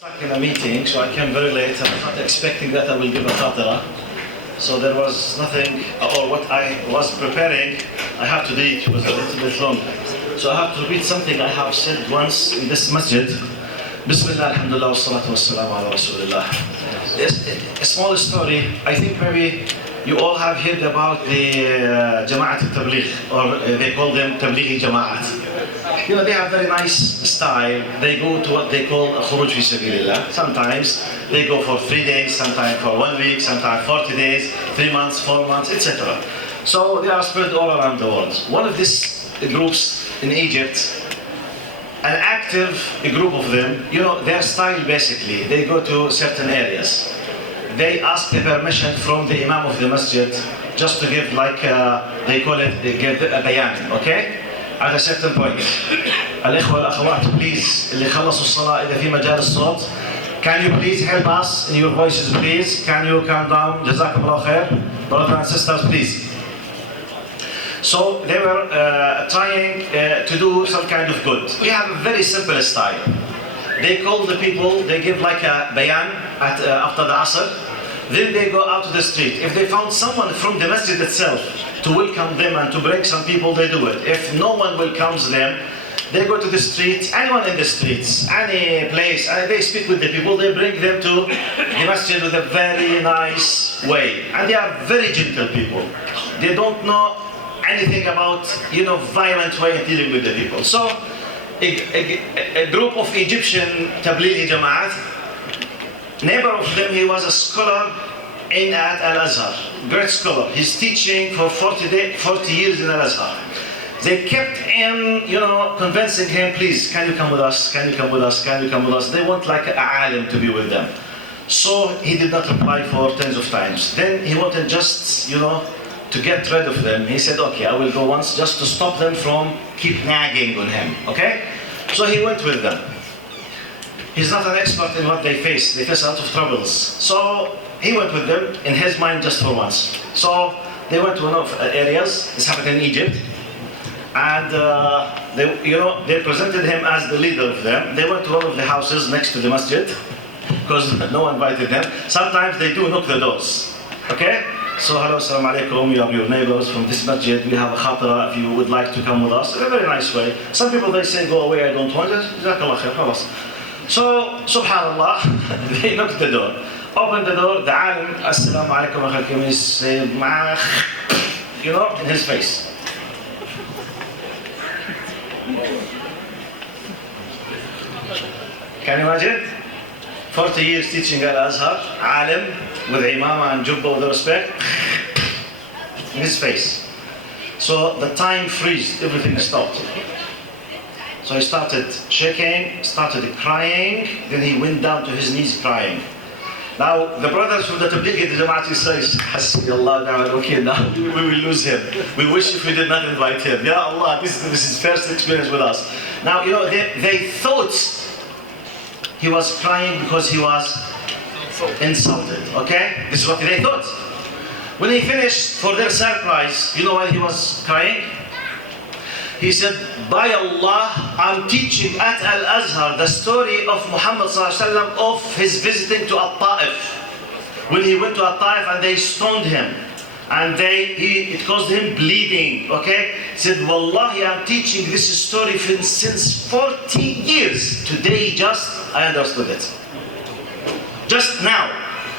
Stuck in a meeting, so I came very late. I was not expecting that I will give a khatira. So there was nothing, or what I was preparing, I have to do it was a little bit long. So I have to repeat something I have said once in this masjid. Bismillah, alhamdulillah, wa salatu wa salamu ala rasulillah. A small story. I think maybe you all have heard about the Jama'at al-Tabligh, or they call them Tablighi Jama'at. You know, they have very nice style. They go to what they call a khuruj fi sabilillah. Sometimes they go for 3 days, sometimes for 1 week, sometimes 40 days, 3 months, 4 months, etc. So they are spread all around the world. One of these groups in Egypt, an active group of them, you know, their style basically, they go to certain areas. They ask the permission from the Imam of the masjid just to give like, they call it, they give a bayan, okay? At a certain point. الإخوة والأخوات, please, اللي خلصوا الصلاة إذا في مجال الصوت, can you please help us in your voices, please? Can you calm down? جزاكم الله خير. Brothers and sisters, please. So they were trying to do some kind of good. We have a very simple style. They call the people, they give like a bayan after the Asr. Then they go out to the street. If they found someone from the masjid itself to welcome them and to bring some people, they do it. If no one welcomes them, they go to the streets, anyone in the streets, any place, and they speak with the people, they bring them to the masjid with a very nice way. And they are very gentle people. They don't know anything about, you know, violent way of dealing with the people. So, a group of Egyptian Tablighi Jama'at, neighbor of them, he was a scholar at Al-Azhar, great scholar. He's teaching for 40 years in Al-Azhar. They kept him, you know, convincing him, please, can you come with us, can you come with us, can you come with us? They want like a alim to be with them. So he did not reply for tens of times. Then he wanted just, you know, to get rid of them. He said, okay, I will go once just to stop them from keep nagging on him, okay? So he went with them. He's not an expert in what they face. They face a lot of troubles. So he went with them in his mind just for once. So they went to one of areas. This happened in Egypt, and they presented him as the leader of them. They went to one of the houses next to the masjid because no one invited them. Sometimes they do knock the doors. Okay. So hello, assalamu alaikum. We are your neighbors from this masjid. We have a khatira if you would like to come with us. In a very nice way. Some people they say go away. I don't want it. Jazakallah khair. Khalas. So, subhanallah, they knocked the door. Opened the door, the alim, assalamu alaikum wa khair, said, you know, in his face. Can you imagine? 40 years teaching Al-Azhar, alim, with imama and jubba with respect, in his face. So the time freezed, everything stopped. So he started shaking, started crying, then he went down to his knees crying. Now, the brothers from the Tablighi Jama'at says, Hasbi Allah, okay, now we will lose him. We wish if we did not invite him. Ya Allah, this is his first experience with us. Now, you know, they thought he was crying because he was insulted, okay? This is what they thought. When he finished, for their surprise, you know why he was crying? He said, by Allah, I'm teaching at Al-Azhar the story of Muhammad ﷺ of his visiting to At-Ta'if. When he went to At-Ta'if and they stoned him. And it caused him bleeding, okay? He said, Wallahi, I'm teaching this story since 40 years. Today I understood it. Just now,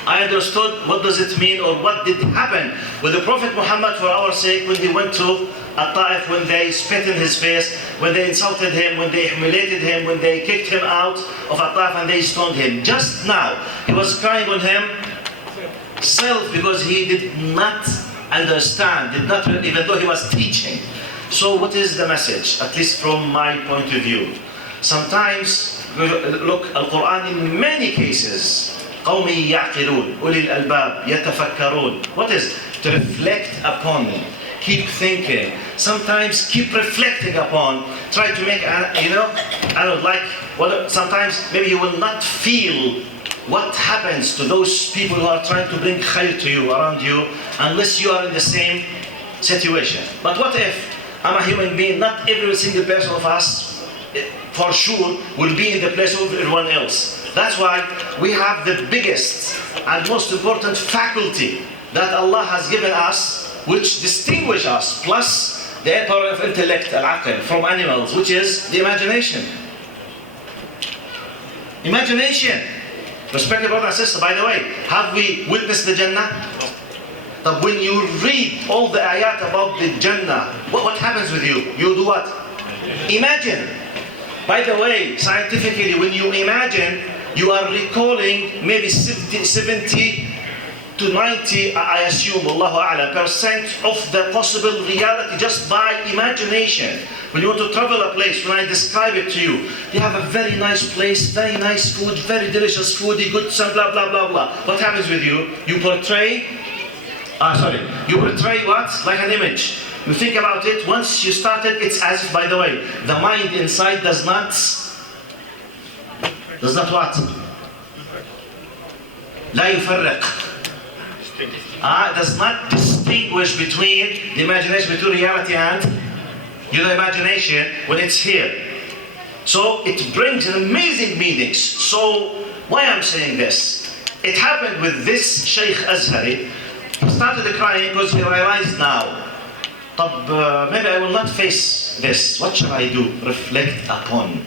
I understood what does it mean or what did happen with the Prophet Muhammad for our sake when he went to At-Ta'if, when they spit in his face, when they insulted him, when they humiliated him, when they kicked him out of At-Ta'if and they stoned him. Just now, he was crying on himself because he did not understand, even though he was teaching. So what is the message, at least from my point of view? Sometimes, look, Al-Quran in many cases, قوم يعقلون أولي الألباب يتفكرون. What is? To reflect upon, keep thinking, sometimes keep reflecting upon, try to make, you know, I don't like, well, sometimes maybe you will not feel what happens to those people who are trying to bring khair to you, around you, unless you are in the same situation. But what if I'm a human being, not every single person of us for sure will be in the place of everyone else. That's why we have the biggest and most important faculty that Allah has given us, which distinguish us, plus the power of intellect, al-aql, from animals, which is the imagination. Imagination. Respected brother and sister, by the way, have we witnessed the Jannah? That when you read all the ayat about the Jannah, what happens with you? You do what? Imagine. By the way, scientifically, when you imagine, you are recalling maybe 70 to 90, I assume, Allahu A'lam, % of the possible reality just by imagination. When you want to travel a place, when I describe it to you, you have a very nice place, very nice food, very delicious food, good sun, blah, blah, blah, blah. What happens with you? You portray what? Like an image. You think about it, once you started, it's as if, by the way, the mind inside does not what? لا يفرق. Does not distinguish between the imagination, between reality and imagination when it's here. So it brings an amazing meanings. So why I'm saying this? It happened with this Sheikh Azhari. He started crying because he realized now, maybe I will not face this. What shall I do? Reflect upon.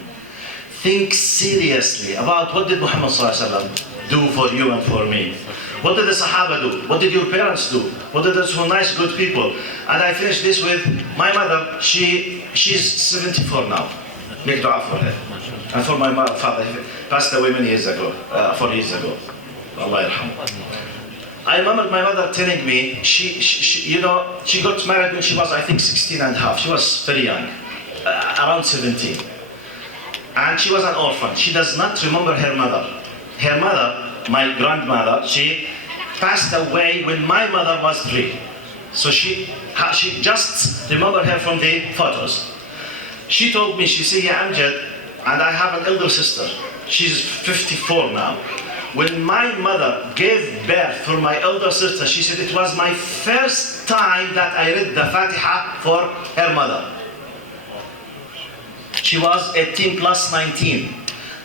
Think seriously about what did Muhammad do for you and for me. What did the Sahaba do? What did your parents do? What did those nice, good people? And I finished this with my mother. She's 74 now. Make dua for her. And for my father, he passed away many years ago, 4 years ago. Allah yarham. I remember my mother telling me, she got married when she was, I think, 16 and a half. She was very young, around 17. And she was an orphan. She does not remember her mother. Her mother, my grandmother, she passed away when my mother was 3. So she just remembered her from the photos. She told me, she said, yeah, Amjad, and I have an elder sister. She's 54 now. When my mother gave birth for my elder sister, she said it was my first time that I read the Fatiha for her mother. She was 18 plus 19.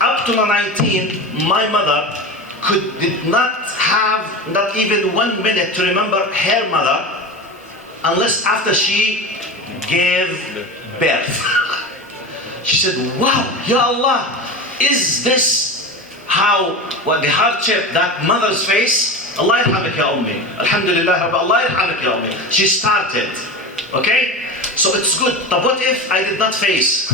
Up to 19, my mother did not have not even 1 minute to remember her mother unless after she gave birth. She said, wow, Ya Allah, is this what the hardship that mother's face? Allah yarhamak ya ummi. Alhamdulillah, Allah yarhamak ya ummi. She started, okay? So it's good. But what if I did not face?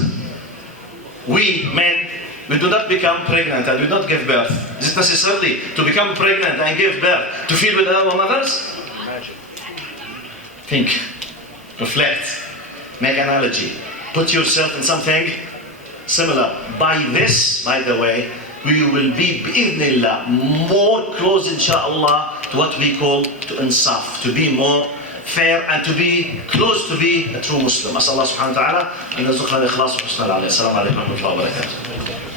We men, we do not become pregnant and we do not give birth. Is it necessarily to become pregnant and give birth to feel with our mothers? Imagine. Think, reflect, make analogy, put yourself in something similar. By this, by the way, we will be, bi'idhnillah, more close, inshallah, to what we call to insaf, to be more fair and to be close to be a true Muslim. أسأل الله سبحانه وتعالى أن يرزقنا الإخلاص وحسن العمل. السلام عليكم ورحمة الله وبركاته.